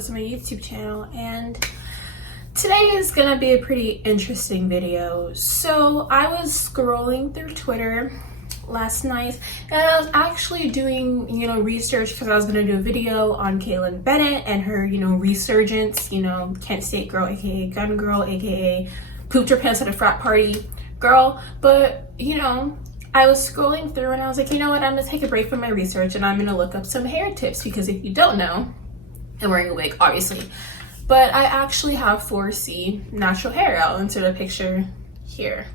welcome to my YouTube channel, and today is gonna be a pretty interesting video. So I was scrolling through Twitter last night and I was actually doing research because I was gonna do a video on Kaitlin Bennett and her resurgence, Kent State girl, aka gun girl, aka pooped her pants at a frat party girl. But I was scrolling through and I was like, you know what, I'm gonna take a break from my research and I'm gonna look up some hair tips, because if you don't know, I'm wearing a wig obviously, but I actually have 4C natural hair. I'll insert a picture here.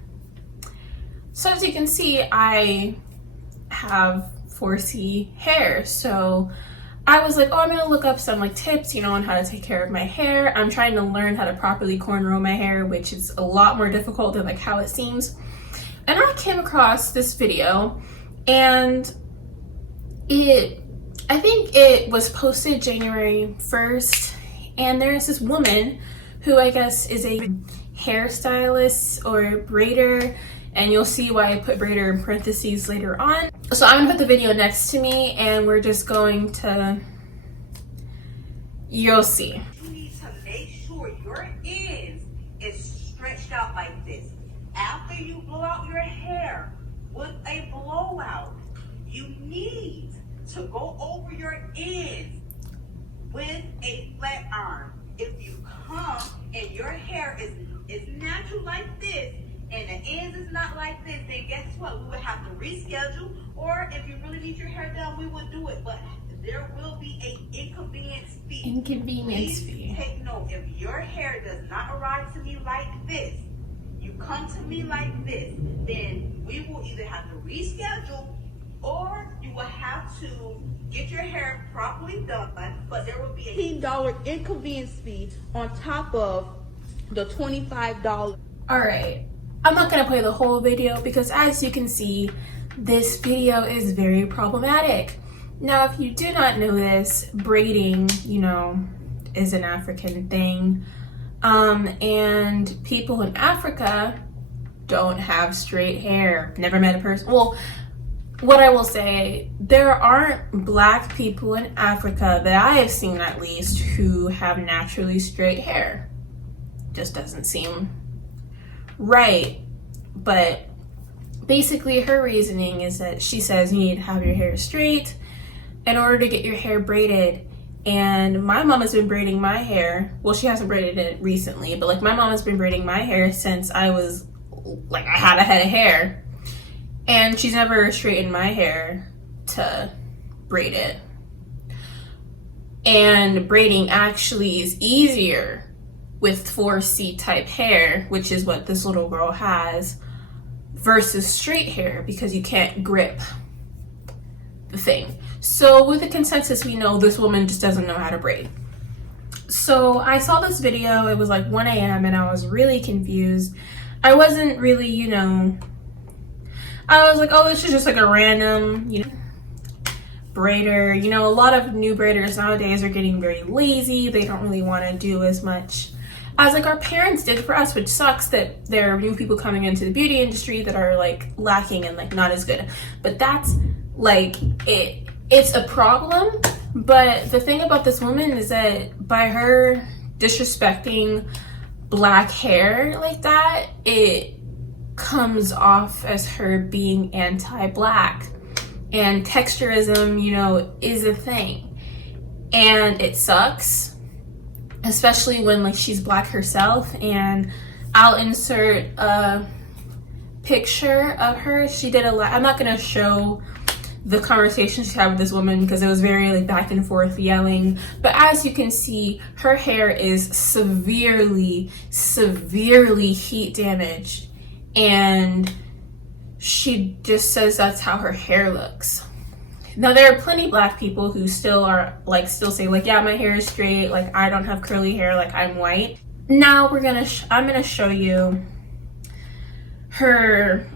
So as you can see, I have 4C hair. So I was like, oh, I'm gonna look up some tips, on how to take care of my hair. I'm trying to learn how to properly cornrow my hair, which is a lot more difficult than how it seems. And I came across this video, and I think it was posted January 1st, and there's this woman who I guess is a hairstylist or braider, and you'll see why I put braider in parentheses later on. So I'm gonna put the video next to me and we're just going to, you'll see. You need to make sure your ends is stretched out like this. After you blow out your hair with a blowout, you need to go over your ends with a flat iron. If you come and your hair is natural like this and the ends is not like this, then guess what? We would have to reschedule, or if you really need your hair done, we would do it. But there will be an inconvenience fee. Inconvenience fee. Take note, if your hair does not arrive to me like this, you come to me like this, then we will either have to reschedule or you will have to get your hair properly done, but there will be a $15 inconvenience fee on top of the $25. All right, I'm not gonna play the whole video because as you can see, this video is very problematic. Now, if you do not know this, braiding, is an African thing. And people in Africa don't have straight hair. Never met a person. Well, what I will say, there aren't black people in Africa that I have seen at least who have naturally straight hair. Just doesn't seem right. But basically her reasoning is that she says you need to have your hair straight in order to get your hair braided. And my mom has been braiding my hair. Well, she hasn't braided it recently, but my mom has been braiding my hair since I was I had a head of hair. And she's never straightened my hair to braid it. And braiding actually is easier with 4C type hair, which is what this little girl has, versus straight hair, because you can't grip the thing. So with the consensus, we know this woman just doesn't know how to braid. So I saw this video, it was 1 a.m. and I was really confused. I wasn't really, I was like, oh, this is just a random, braider. A lot of new braiders nowadays are getting very lazy. They don't really want to do as much as our parents did for us, which sucks that there are new people coming into the beauty industry that are lacking and not as good. But that's it's a problem. But the thing about this woman is that by her disrespecting black hair like that, it comes off as her being anti-black. And texturism, is a thing. And it sucks, especially when she's black herself. And I'll insert a picture of her. She did I'm not gonna show the conversation she had with this woman because it was very back and forth yelling. But as you can see, her hair is severely heat damaged. And she just says that's how her hair looks. Now, there are plenty of black people who still are still say yeah, my hair is straight, I don't have curly hair, I'm white. Now I'm gonna show you her.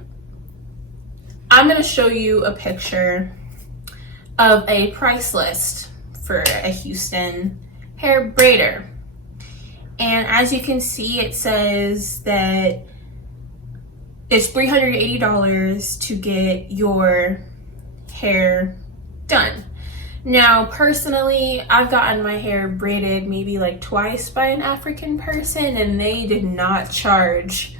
I'm gonna show you a picture of a price list for a Houston hair braider. And as you can see, it says that it's $380 to get your hair done. Now, personally, I've gotten my hair braided maybe like twice by an African person, and they did not charge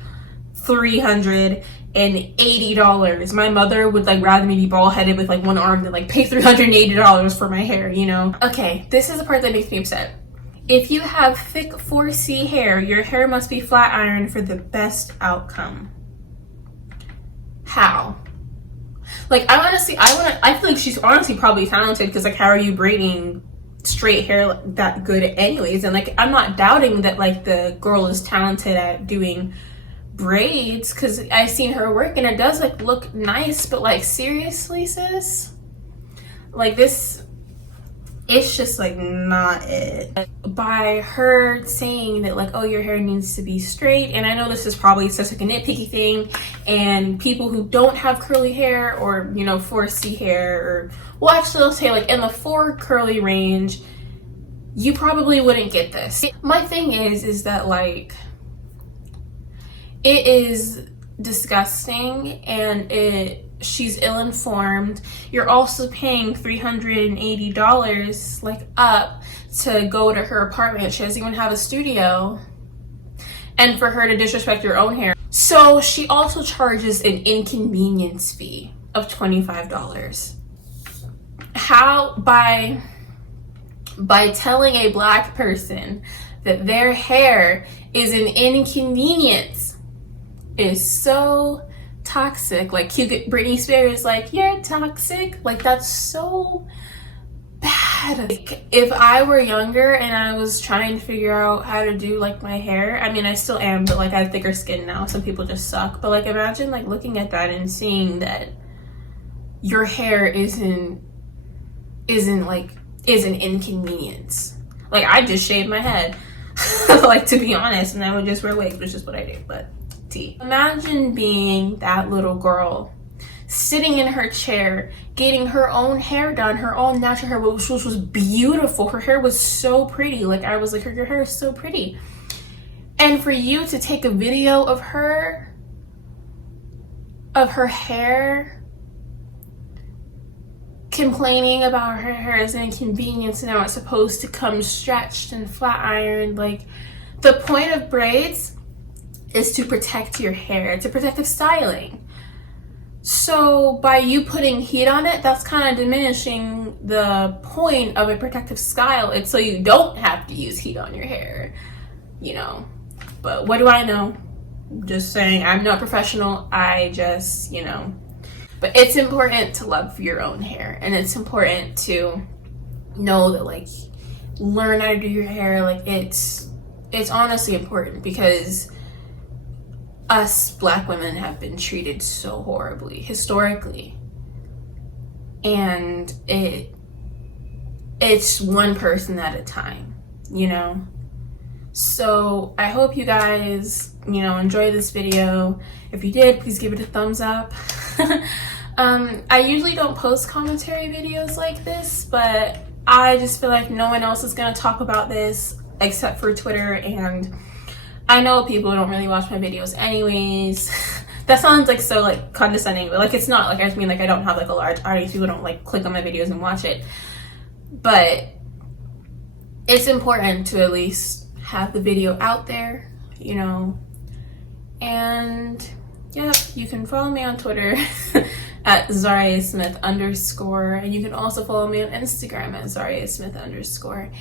$380. My mother would like rather me be bald headed with like one arm than like pay $380 for my hair, you know? Okay, this is the part that makes me upset. If you have thick 4C hair, your hair must be flat ironed for the best outcome. How? Like, I feel like she's honestly probably talented, because like, how are you braiding straight hair that good anyways? And like, I'm not doubting that like the girl is talented at doing braids, because I've seen her work and it does like look nice, but like, seriously, sis? Like, this, it's just like not it. By her saying that like, oh, your hair needs to be straight, and I know this is probably such like a nitpicky thing, and people who don't have curly hair, or you know, 4C hair, or well, actually I'll say like in the 4 curly range, you probably wouldn't get this. My thing is that like, it is disgusting, and she's ill-informed. You're also paying $380 like up to go to her apartment. She doesn't even have a studio, and for her to disrespect your own hair. So she also charges an inconvenience fee of $25. How? By telling a Black person that their hair is an inconvenience is so toxic. Like, Britney Spears, like, you're toxic. Like, that's so bad. Like, if I were younger and I was trying to figure out how to do like my hair, I mean, I still am, but like, I have thicker skin now. Some people just suck. But like, imagine like looking at that and seeing that your hair is an inconvenience. Like, I just shaved my head, like, to be honest, and I would just wear wigs, which is what I do. But imagine being that little girl sitting in her chair getting her own hair done, her own natural hair, which was beautiful. Her hair was so pretty. Like, I was like, your hair is so pretty. And for you to take a video of her hair complaining about her hair as an inconvenience, and now it's supposed to come stretched and flat ironed. Like, the point of braids is to protect your hair. It's a protective styling. So by you putting heat on it, that's kind of diminishing the point of a protective style. It's so you don't have to use heat on your hair, you know. But what do I know? Just saying, I'm not professional. I just, you know. But it's important to love your own hair, and it's important to know that, like, learn how to do your hair. Like, it's honestly important, because us Black women have been treated so horribly historically, and it's one person at a time, you know. So I hope you guys, you know, enjoy this video. If you did, please give it a thumbs up. I usually don't post commentary videos like this, but I just feel like no one else is gonna talk about this except for Twitter, and I know people don't really watch my videos anyways. That sounds like so like condescending, but like, it's not. Like, I just mean like, I don't have like a large audience. People don't like click on my videos and watch it. But it's important to at least have the video out there, you know. And yeah, you can follow me on Twitter at ZariaSmith_, and you can also follow me on Instagram at ZariaSmith_.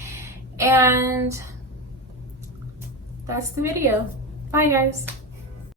And that's the video. Bye, guys.